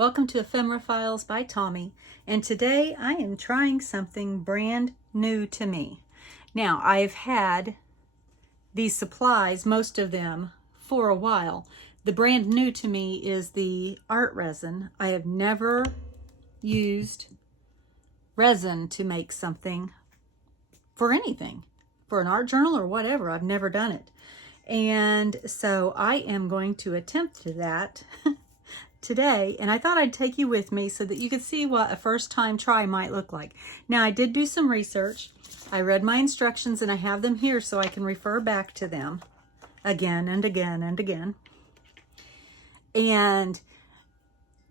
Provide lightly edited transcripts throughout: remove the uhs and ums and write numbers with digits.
Welcome to Ephemera Files by Tommy, and today I am trying something brand new to me. Now, I've had these supplies, most of them, for a while. The brand new to me is the art resin. I have never used resin to make something for anything, for an art journal or whatever. I've never done it. And so I am going to attempt that today, and I thought I'd take you with me so that you could see what a first time try might look like. Now, I did do some research. I read my instructions and I have them here so I can refer back to them again and again and again. And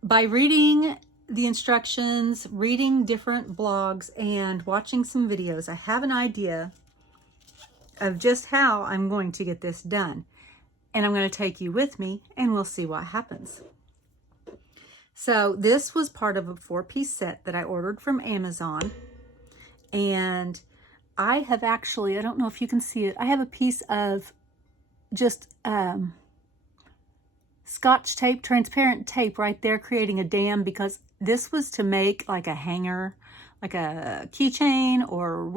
by reading the instructions, reading different blogs, and watching some videos, I have an idea of just how I'm going to get this done. And I'm going to take you with me and we'll see what happens. So this was part of a 4-piece set that I ordered from Amazon. And I have actually, I don't know if you can see it, I have a piece of just Scotch tape, transparent tape right there creating a dam, because this was to make like a hanger, like a keychain or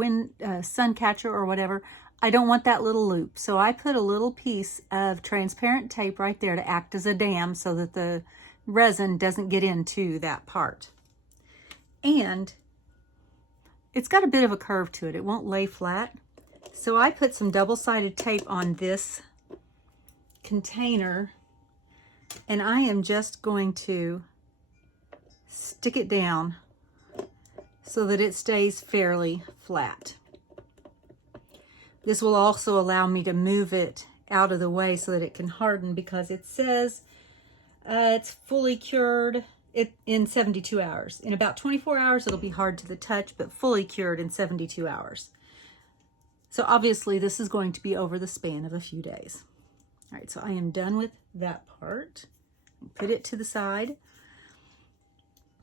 sun catcher or whatever. I don't want that little loop. So I put a little piece of transparent tape right there to act as a dam so that the resin doesn't get into that part. And it's got a bit of a curve to it. It won't lay flat. So I put some double-sided tape on this container, and I am just going to stick it down so that it stays fairly flat. This will also allow me to move it out of the way so that it can harden, because it says it's fully cured in 72 hours. In about 24 hours, it'll be hard to the touch, but fully cured in 72 hours. So obviously this is going to be over the span of a few days. All right, so I am done with that part. Put it to the side.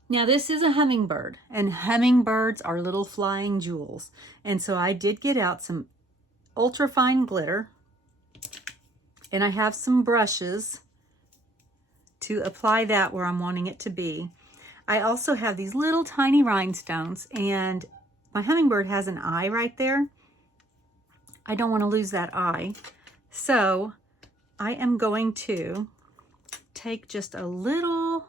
Now this is a hummingbird, and hummingbirds are little flying jewels. And so I did get out some ultra fine glitter, and I have some brushes to apply that where I'm wanting it to be. I also have these little tiny rhinestones, and my hummingbird has an eye right there. I don't want to lose that eye. So I am going to take just a little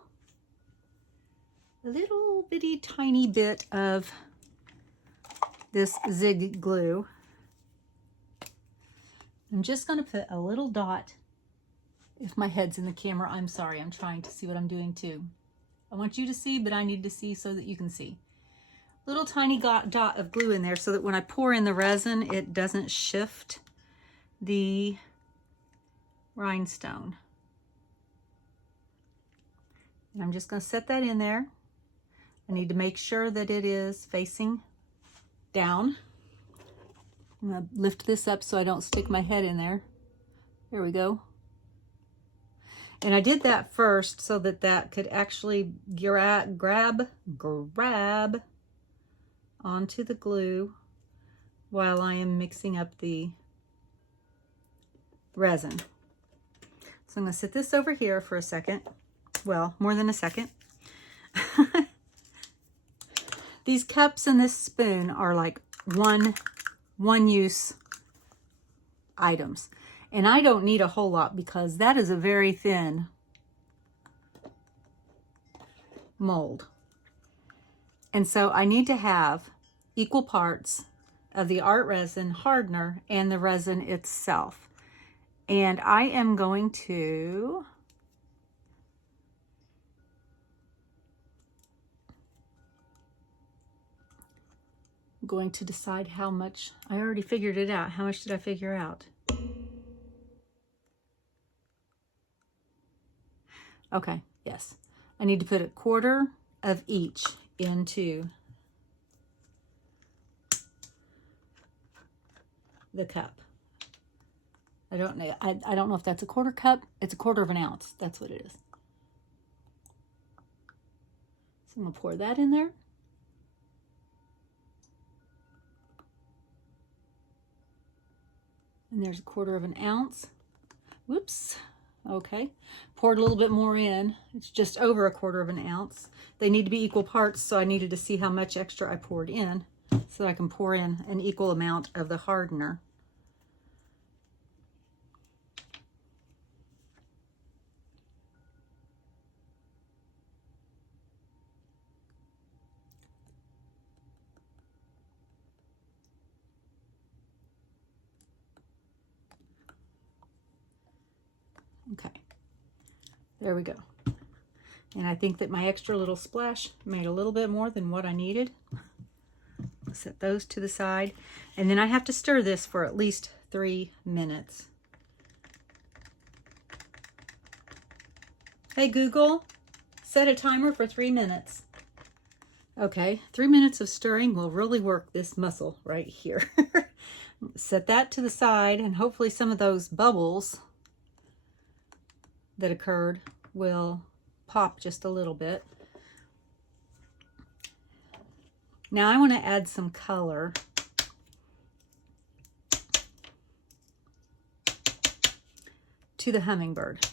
bitty tiny bit of this zig glue. I'm just going to put a little dot. If my head's in the camera, I'm sorry. I'm trying to see what I'm doing too. I want you to see, but I need to see so that you can see. Little tiny dot of glue in there so that when I pour in the resin, it doesn't shift the rhinestone. And I'm just going to set that in there. I need to make sure that it is facing down. I'm going to lift this up so I don't stick my head in there. There we go. And I did that first so that that could actually grab onto the glue while I am mixing up the resin. So I'm going to set this over here for a second. Well, more than a second. These cups and this spoon are like one-use items. And I don't need a whole lot because that is a very thin mold. And so I need to have equal parts of the art resin hardener and the resin itself. And I am going to decide how much. I already figured it out. How much did I figure out? Okay, yes. I need to put 1/4 of each into the cup. I don't know. I don't know if that's a 1/4 cup. It's 1/4 of an ounce. That's what it is. So I'm going to pour that in there. And there's 1/4 of an ounce. Whoops. Okay, poured a little bit more in. It's just over 1/4 of an ounce. They need to be equal parts, so I needed to see how much extra I poured in so I can pour in an equal amount of the hardener. Okay, there we go. And I think that my extra little splash made a little bit more than what I needed. Set those to the side. And then I have to stir this for at least 3 minutes. Hey Google, set a timer for 3 minutes. Okay, 3 minutes of stirring will really work this muscle right here. Set that to the side, and hopefully some of those bubbles that occurred will pop just a little bit. Now I want to add some color. To the hummingbird.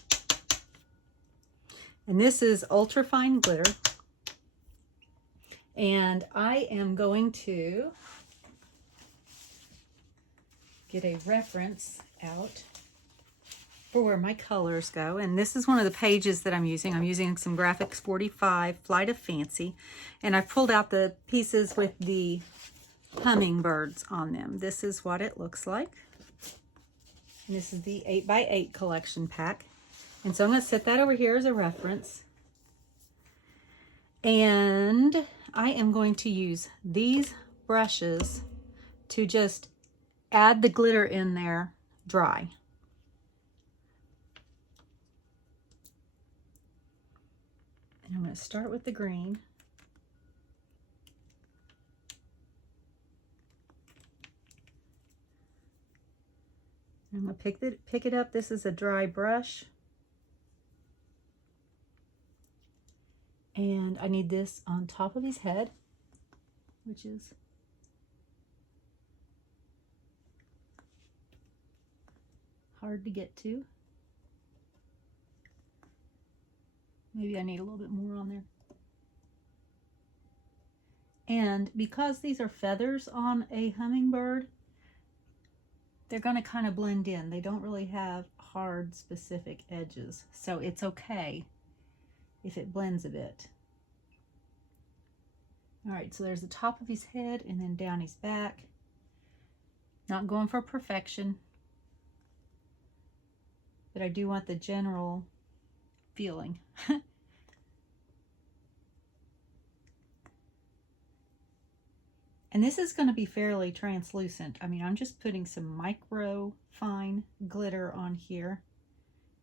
And this is ultra fine glitter. And I am going to get a reference out for where my colors go. And this is one of the pages that I'm using. I'm using some Graphics 45 Flight of Fancy. And I've pulled out the pieces with the hummingbirds on them. This is what it looks like. And this is the 8x8 collection pack. And so I'm going to set that over here as a reference. And I am going to use these brushes to just add the glitter in there dry. And I'm going to start with the green. I'm going to pick it up. This is a dry brush. And I need this on top of his head, which is hard to get to. Maybe I need a little bit more on there. And because these are feathers on a hummingbird, they're going to kind of blend in. They don't really have hard, specific edges. So it's okay if it blends a bit. All right, so there's the top of his head and then down his back. Not going for perfection, but I do want the general feeling. And this is going to be fairly translucent. I mean, I'm just putting some micro fine glitter on here.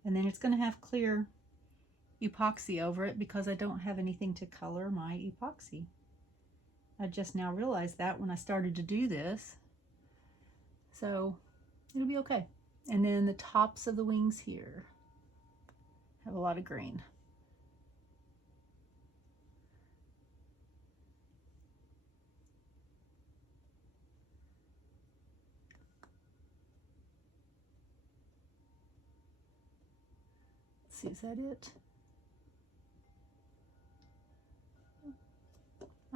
And then it's going to have clear epoxy over it because I don't have anything to color my epoxy. I just now realized that when I started to do this. So it'll be okay. And then the tops of the wings here have a lot of green. Let's see, is that it?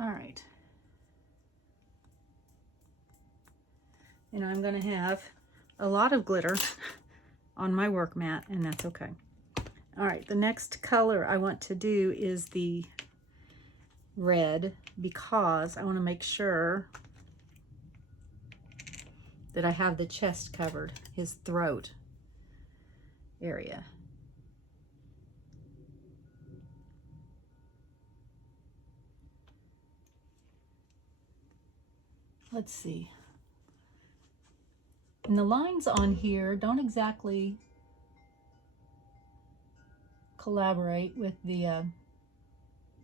All right. And I'm going to have a lot of glitter on my work mat, and that's okay. All right, the next color I want to do is the red because I want to make sure that I have the chest covered, his throat area. Let's see. And the lines on here don't exactly collaborate with the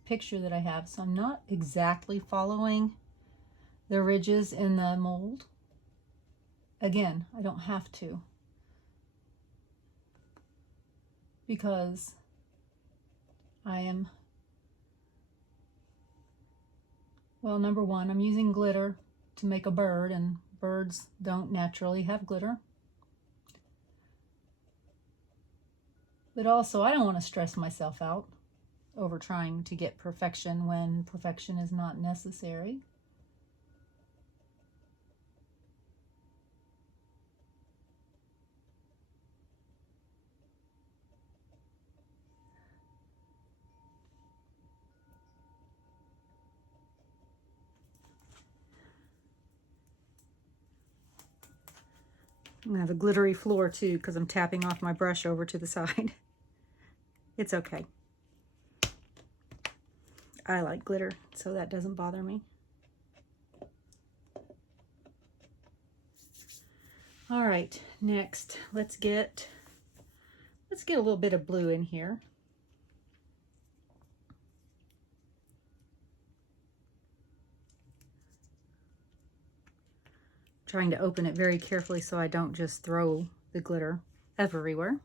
picture that I have, so I'm not exactly following the ridges in the mold. Again, I don't have to, because I am, well, number one, I'm using glitter to make a bird, and birds don't naturally have glitter. But also, I don't want to stress myself out over trying to get perfection when perfection is not necessary. I'm gonna have a glittery floor too because I'm tapping off my brush over to the side. It's okay. I like glitter, so that doesn't bother me. All right, next, let's get a little bit of blue in here. Trying to open it very carefully so I don't just throw the glitter everywhere.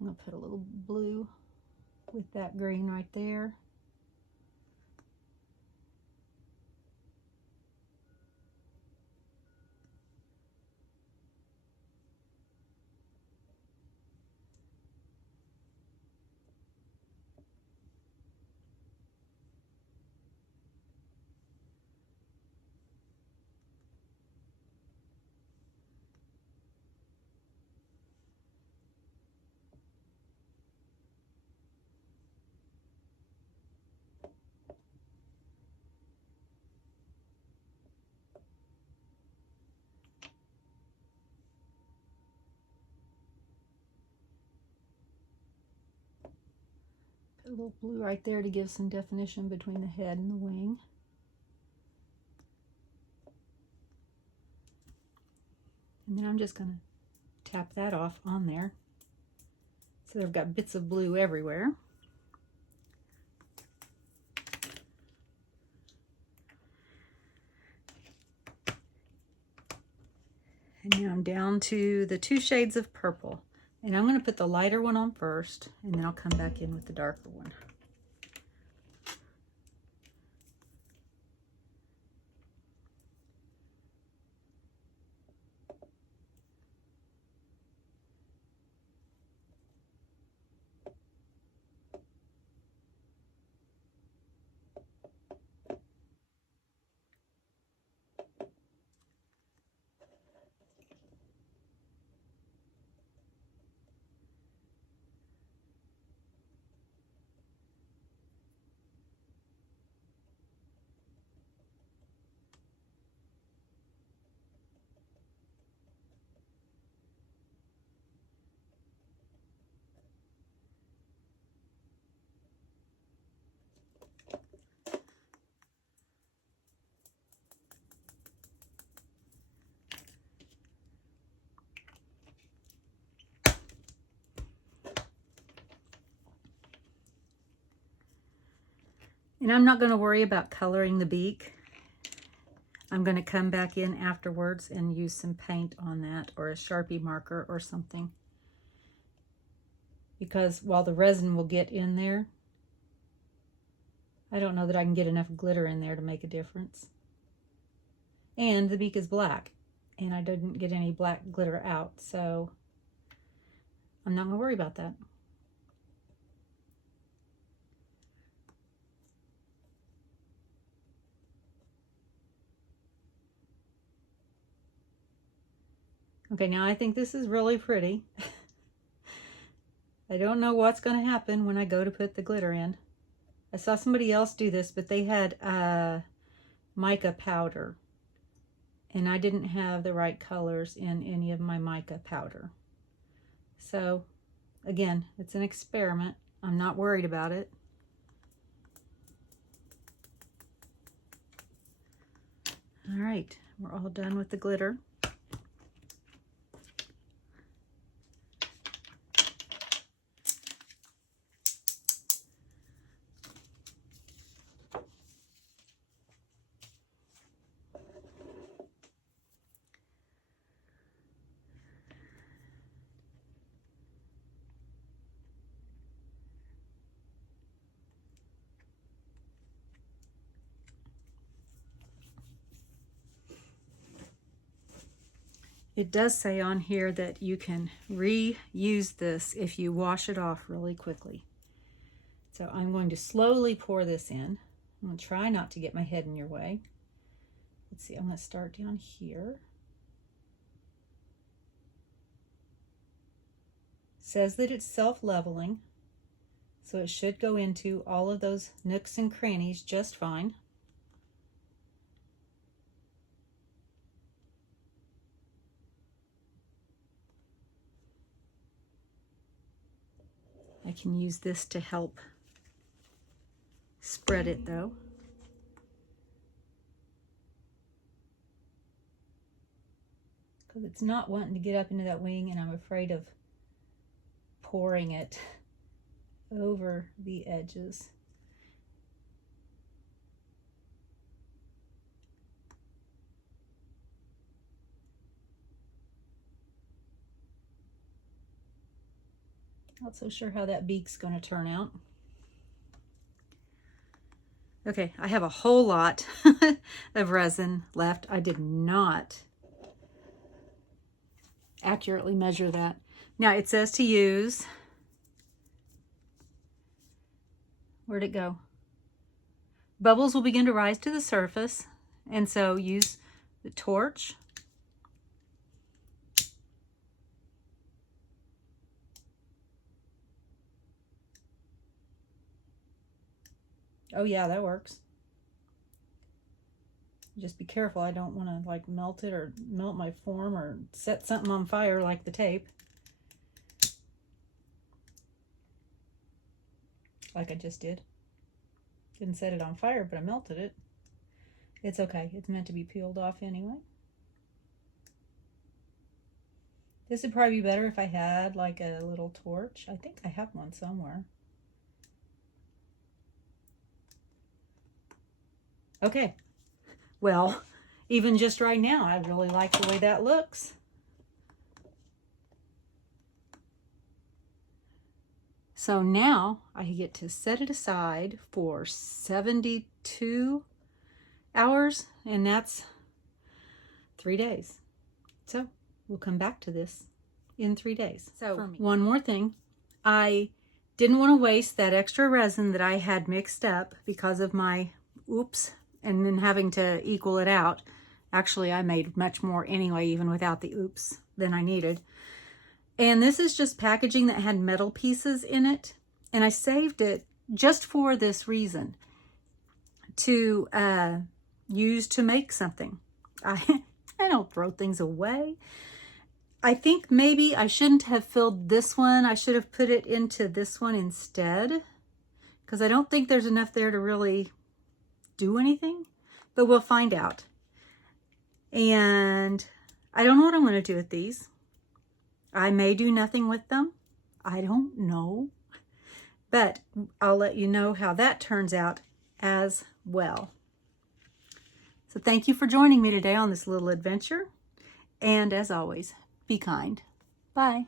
I'm gonna put a little blue with that green right there. Put a little blue right there to give some definition between the head and the wing. And then I'm just going to tap that off on there. So I've got bits of blue everywhere. And now I'm down to the 2 shades of purple. And I'm going to put the lighter one on first, and then I'll come back in with the darker one. And I'm not going to worry about coloring the beak. I'm going to come back in afterwards and use some paint on that, or a Sharpie marker or something. Because while the resin will get in there, I don't know that I can get enough glitter in there to make a difference. And the beak is black, and I didn't get any black glitter out, so I'm not going to worry about that. Okay, now I think this is really pretty. I don't know what's going to happen when I go to put the glitter in. I saw somebody else do this, but they had mica powder. And I didn't have the right colors in any of my mica powder. So, again, it's an experiment. I'm not worried about it. All right, we're all done with the glitter. It does say on here that you can reuse this if you wash it off really quickly. So I'm going to slowly pour this in. I'm going to try not to get my head in your way. Let's see, I'm going to start down here. It says that it's self-leveling, so it should go into all of those nooks and crannies just fine. I can use this to help spread it though. Because it's not wanting to get up into that wing, and I'm afraid of pouring it over the edges. Not so sure how that beak's going to turn out. Okay, I have a whole lot of resin left. I did not accurately measure that. Now it says to use, where'd it go? Bubbles will begin to rise to the surface, and so use the torch. Oh yeah, that works. Just be careful. I don't want to like melt it or melt my form or set something on fire like the tape. Like I just did. Didn't set it on fire, but I melted it. It's okay. It's meant to be peeled off anyway. This would probably be better if I had like a little torch. I think I have one somewhere. Okay. Well, even just right now, I really like the way that looks. So now I get to set it aside for 72 hours, and that's 3 days. So we'll come back to this in 3 days. So one more thing, I didn't want to waste that extra resin that I had mixed up because of my oops, and then having to equal it out. Actually, I made much more anyway, even without the oops, than I needed. And this is just packaging that had metal pieces in it. And I saved it just for this reason, to use to make something. I don't throw things away. I think maybe I shouldn't have filled this one. I should have put it into this one instead, because I don't think there's enough there to really do anything, but we'll find out. And I don't know what I'm going to do with these. I may do nothing with them. I don't know, but I'll let you know how that turns out as well. So thank you for joining me today on this little adventure. And as always, be kind. Bye.